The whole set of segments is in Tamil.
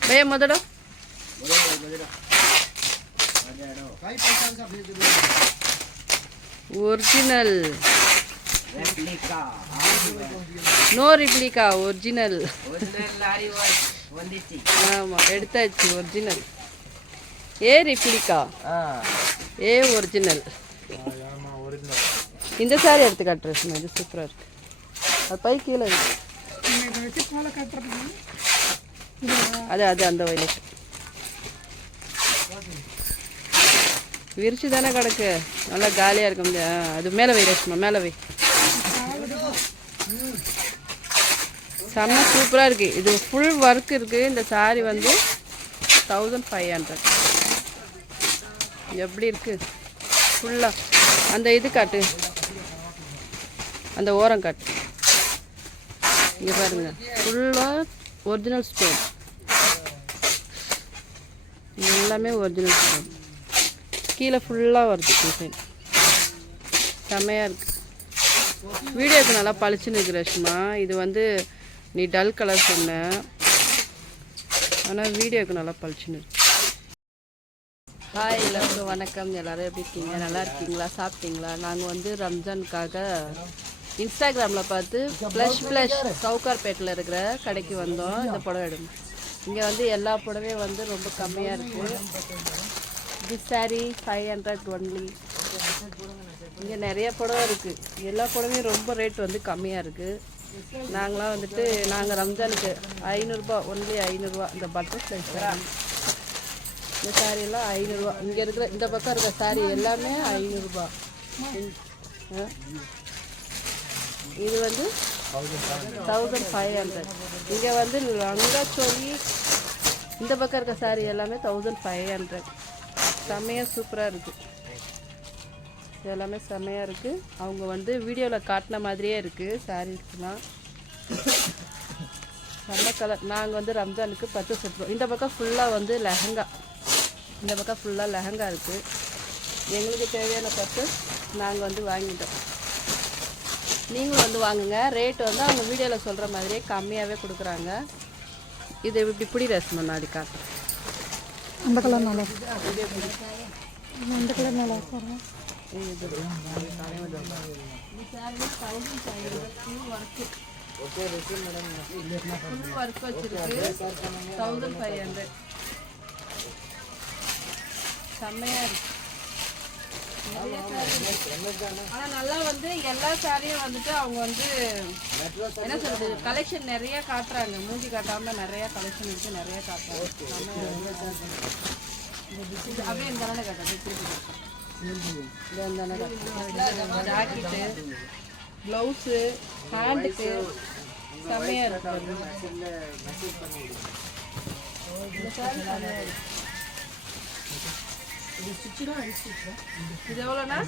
भैया मदड़ो ओरिजिनल नो रिप्लिका ओरिजिनल ஆமா எடுத்தாச்சு ஒரிஜினல் ஏ ரிப்ளிகா ஏ ஒரிஜினல் இந்த சாரி எடுத்து காட்டுறேன் இது சூப்பராக இருக்கு அது பை கீழே இருக்கு அது அது அந்த வயலட் விரிச்சு தானே கிடக்கு நல்லா காலியாக இருக்கும் அது மேலே வை ரேஷ்மா மேலே வை செம்ம சூப்பராக இருக்குது இது ஃபுல் ஒர்க் இருக்குது இந்த சாரி வந்து 1500 எப்படி இருக்குது ஃபுல்லாக அந்த இது காட்டு அந்த ஓரம் காட்டு இங்கே பாருங்கள் ஃபுல்லாக ஒரிஜினல் ஸ்டோன் எல்லாமே ஒரிஜினல் ஸ்டோன் கீழே ஃபுல்லாக வருது டிசைன் செம்மையாக இருக்குது வீடியோக்கு நல்லா பளிச்சுன்னு இருக்கு ரேஷ்மா இது வந்து நீ டல் கலர் சொன்ன ஆனால் வீடியோக்கு நல்லா பளிச்சுன்னு இருக்கு ஹாய் எல்லாருக்கும் வணக்கம் எல்லோரும் எப்படி இருக்கீங்க நல்லா இருக்கீங்களா சாப்பிட்டீங்களா நாங்கள் வந்து ரம்ஜானுக்காக இன்ஸ்டாகிராமில் பார்த்து ப்ளஷ் சவுகார்பேட்டில் இருக்கிற கடைக்கு வந்தோம் இந்த புடவை எடுங்க இங்கே வந்து எல்லா புடவையும் வந்து ரொம்ப கம்மியாக இருக்குது திஸ் சாரி 500 ஒன்லி இங்கே நிறைய புடவை இருக்குது எல்லா புடவையும் ரொம்ப ரேட் வந்து கம்மியாக இருக்குது நாங்களாம் வந்துட்டு நாங்கள் ரம்ஜானுக்கு 500 ஒன்லி 500 இந்த பட்டர்ஃப்ளை சாரி இந்த சாரியெல்லாம் 500 இங்கே இருக்கிற இந்த பக்கம் இருக்கிற சாரி எல்லாமே 500 இது வந்து 1500 இங்கே வந்து லங்கா சோலி இந்த பக்கம் இருக்க சாரி எல்லாமே 1500 செம்மையாக சூப்பராக இருக்குது இது எல்லாமே செம்மையாக இருக்குது அவங்க வந்து வீடியோவில் காட்டின மாதிரியே இருக்குது சாரீஸ்லாம் செம்ம கலர் நாங்கள் வந்து ரம்ஜானுக்கு 10 செட் இந்த பக்கம் ஃபுல்லாக வந்து லெஹங்கா இந்த பக்கம் ஃபுல்லாக லெஹங்கா இருக்குது எங்களுக்கு தேவையான 10 நாங்கள் வந்து வாங்கிட்டோம் நீங்களும் வந்து வாங்குங்க ரேட் வந்து அவங்க வீடியோவில் சொல்கிற மாதிரியே கம்மியாகவே கொடுக்குறாங்க இது இப்படி பிடி ரசம் முன்னாடி காட்டுறேன் அந்த கலர் நல்லா அந்த கலர் நல்லா ஒர்க் வச்சிருக்கு 1500 செம்மையா இருக்கு ஆனால் நல்லா வந்து எல்லா சாரியும் வந்துட்டு அவங்க வந்து என்ன சொல்றது கலெக்ஷன் நிறைய காட்டுறாங்க மூஞ்சி காட்டாம நிறைய கலெக்ஷன் இருக்கு நிறைய காட்டுறாங்க அப்படியே இந்த தானே காட்டுறது ஜாக்கெட்டு ப்ளவுஸு ஹேண்டுக்கு செம்மையா இருக்கு இது எவ்வளோண்ணா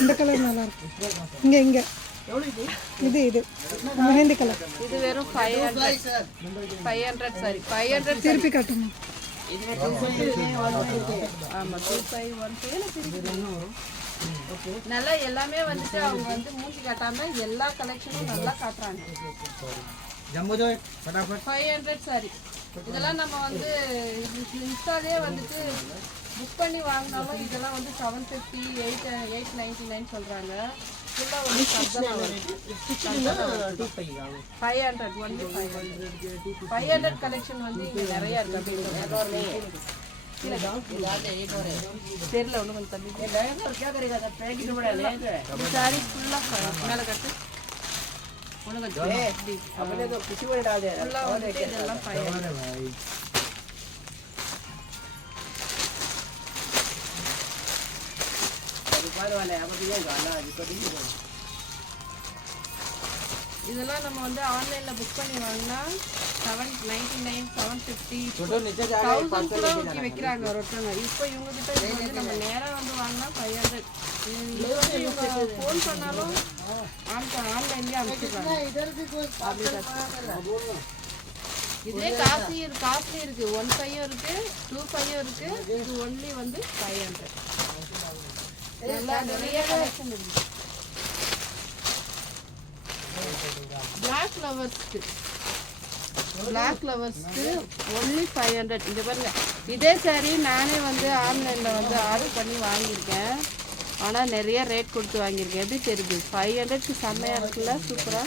இந்த கலர் நல்லா இருக்கு இங்கே இங்கே இது இது மெஹந்தி கலர் இது வெறும் 500 சாரி 500 திருப்பி காட்டுங்க ஆமாம் 2515 நல்லா எல்லாமே வந்துட்டு அவங்க வந்து மூஞ்சி காட்டாம எல்லா கலெக்ஷனும் நல்லா காட்டுறாங்க 500 சாரி இதெல்லாம் நம்ம வந்து இன்ஸ்டாலே வந்துட்டு புக் பண்ணி வாங்கினாலும் இதெல்லாம் வந்து 750 899 சொல்றாங்க ஃபுல்லாக வந்து 500 ஒன்லி 500 கலெக்ஷன் வந்து இங்கே நிறையா இருக்கு தெரியல ஒன்று கொஞ்சம் தம்பி சாரி ஃபுல்லாக மேலே கட்டு ஒன்று கொஞ்சம் ஃபுல்லாக வந்துட்டு இதெல்லாம் 500 இதெல்லாம் நம்ம வந்து ஆன்லைன்ல புக் பண்ணி வாங்கினா 799 750 1000 கூட ஊற்றி வைக்கிறாங்க ஒருத்தவங்க இப்போ இவங்க கிட்ட வந்து நம்ம நேராக வந்து வாங்கினா 500 இவங்க ஃபோன் பண்ணாலும் ஆன்லைன்லேயே அனுப்பிச்சிடுறாங்க இதுலேயே காஸ்ட்லி இருக்கு 1.5 இருக்கு 2.5 இருக்கு. இது ஒன்லி வந்து 500. நல்லா நிறைய கலெக்ஷன் இருக்கு. பிளாக் ஃப்ளவர்ஸ்க்கு ஒன்லி 500. இங்க பாருங்க, இதே சாரி நானே வந்து ஆன்லைன்ல வந்து ஆர்டர் பண்ணி வாங்கியிருக்கேன். ஆனால் நிறைய ரேட் கொடுத்து வாங்கியிருக்கேன். எப்படி தெரியுது? 500க்கு செம்மையாக இருக்குல்ல, சூப்பராக.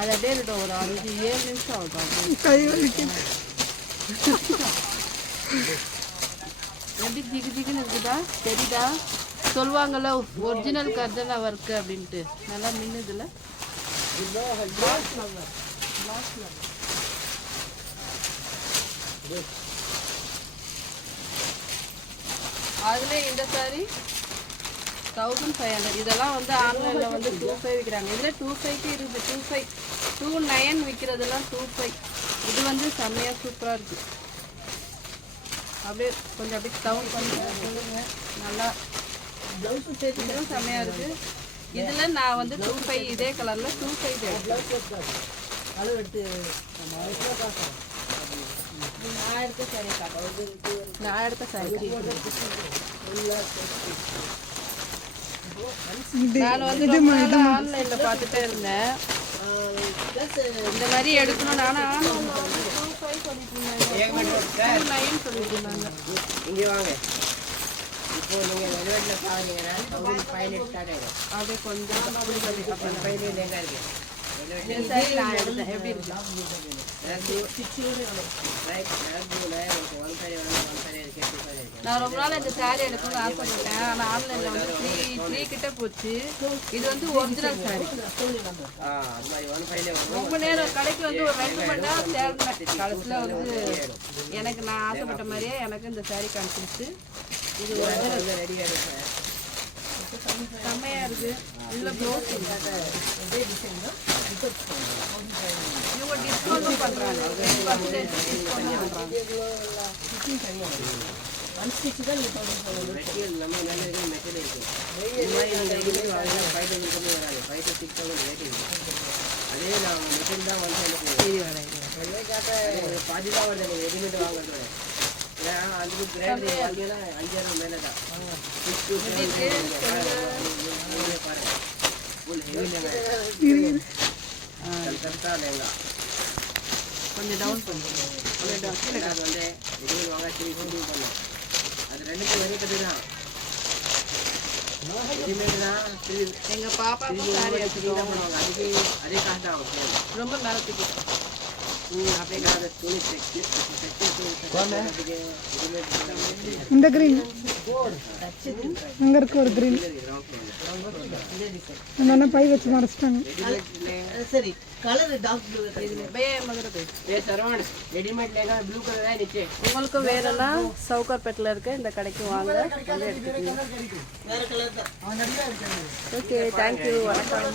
அது அப்படியே இருக்கட்டும், ஒரு 5-7 நிமிஷம் ஆகட்டும். கை வலிக்குது. எப்படி ஜிகு ஜிகுன்னு இருக்குதா, தெரியுதா? சொல்லுவாங்கள்ல ஒரிஜினல் கர்ஜனா ஒர்க்கு அப்படின்ட்டு. நல்லா மின்னுதுல. அதுல இந்த சாரி 1500. இதெல்லாம் வந்து ஆன்லைன்ல வந்து 2500 விற்கிறாங்க. இதுல 25க்கு இருக்குது. 29 விற்கிறதெல்லாம் 25. இது வந்து செம்மையா சூப்பரா இருக்கு. அப்படியே கொஞ்சம் அப்படியே கவுண்ட் பண்ணி சொல்லுங்க. நல்லா ப்ளவுஸு சேர்த்துக்கிறோம், செம்மையா இருக்கு. இதுல நான் வந்து 25 இதே கலர்ல 25 அளவு எடுத்து நான் எடுத்த சாரி நான் வந்து ஆன்லைன்ல பார்த்துட்டே இருந்தேன். இந்த மாதிரி எடுக்கணும். நானும் ஆன்லைன்ல வந்து 25 சொல்லிட்டு இருந்தாங்க, 29 சொல்லிட்டு இருந்தாங்க. இங்கே வாங்க. இப்போ நீங்கள் வெளிநாட்டில் பாருங்கன்னா பைலட் ஸ்டார்ட் ஆகிடும். அப்படியே கொஞ்சம் அப்புறம் பைலட் எங்கே இருக்கு? சரி நான் எடுத்தேன். எப்படி இருக்கு? நான் ரொம்ப நாள் இந்த சாரி எடுக்கணும்னு ஆசைப்பட்டேன். ஆனால் ஆன்லைனில் வந்து 3 கிட்ட போச்சு. இது வந்து ஒரிஜினல் சாரி. ரொம்ப நேரம் கடைக்கு வந்து ஒரு 2 மணி நேரம் தேடினேன். கடைசியில் வந்து எனக்கு நான் ஆசைப்பட்ட மாதிரியே எனக்கு இந்த சாரி காமிச்சிருச்சு. இது ஒரிஜினல் ரெடியாக இருக்கு, செம்மையாக இருக்குது. இதில் ப்ளவுஸ் இவங்க டிஸ்கவுண்ட்டும் பண்ணுறாங்க. 10% டிஸ்கவுண்ட் பண்ணுறாங்க. மெட்டீரியல் நம்ம நல்ல மெட்டீரியல் இருக்குது. இந்த மாதிரி நீங்கள் ரெடிமேட் வாங்கினா 5,000 கம்மி வராது. 5,000-6,000 ரேட் இருக்குது. அதே நான் மெட்டீரியல் தான் வந்து எனக்கு பாதி தான் வருது நீங்கள் ரெடிமேட் வாங்குறது. ஏன்னா அதுக்கு கிராண்ட் வாங்கினா 5,000 மேலே தான். பாருங்கள், ஃபுல் ஹெவி கல்கத்தா லெங்கா. கொஞ்சம் டவுன் பண்ணுறோம். அது வந்து ரெடிமேட் வாங்க பண்ணலாம். அது ரெண்டுக்கும் வெரி கட்டு தான். ரெடிமேட் தான் எங்கள் பாப்பாவுக்கும் சாரி எடுத்துட்டு பண்ணுவாங்க. அதுக்கு அதே காசு தான் ஆகும். ரொம்ப மேலத்துக்கு அப்படியே நான் அதை துணி தைச்சு இந்த கிரீன் அங்க இருக்கு ஒரு கிரீன். அந்த பை வச்சு மறைச்சிட்டாங்க. சரி colour dark blue Saravana readymade லேகா ப்ளூ கலர் தான் நிச்சே. உங்களுக்கு வேறெல்லாம் சவுகார்பேட்டில் இருக்க இந்த கடைக்கு வாங்க, வந்து எடுத்துக்கோங்க. வேற கலர் தான். ஓகே, தேங்க்யூ, வணக்கம்.